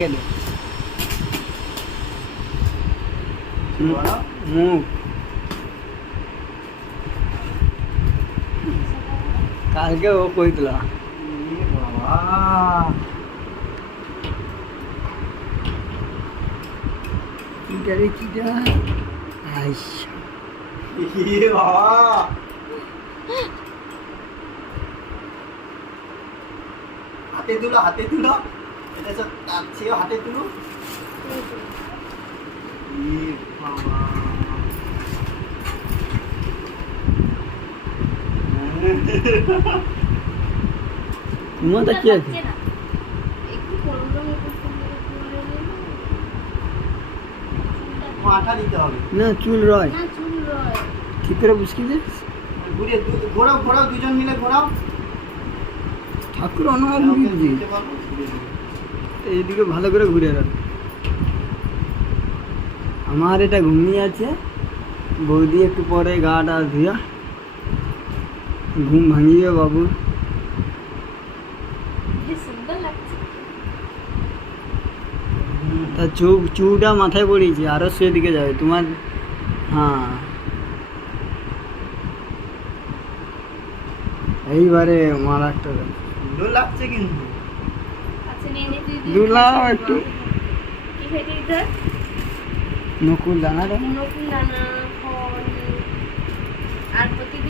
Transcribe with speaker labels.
Speaker 1: গেল মুখ কালকে ও কইতলা কিটা রে কিটা আইস
Speaker 2: হাতে তুলো হাতে তুলো এটা সব তার হাতে তুলো। ই
Speaker 1: কি আছে?
Speaker 2: দিতে হবে।
Speaker 1: না চুল রয়। কি করে বুঝকি যে?
Speaker 2: ঘোরাও ঘোরাও দুজন মিলে ঘোরাও।
Speaker 1: ঠাকুর অনার বুঝি এইদিকে ভালো করে ঘুরে রাখ আমার এটা ঘুমিয়ে আছে। বৌদি একটু পরে গাটা ধুয়া। ঘুম ভাঙিয়ে বাবু। তা চৌ চুটা মাথায় পড়িয়েছে আরও সেদিকে যাবে। তোমার হ্যাঁ। এইবারে মারাটা
Speaker 2: সুন্দর লাগছে কিন্তু।
Speaker 1: দুলাও একটু। নকুল দানা
Speaker 3: নকুল দানা ফল আর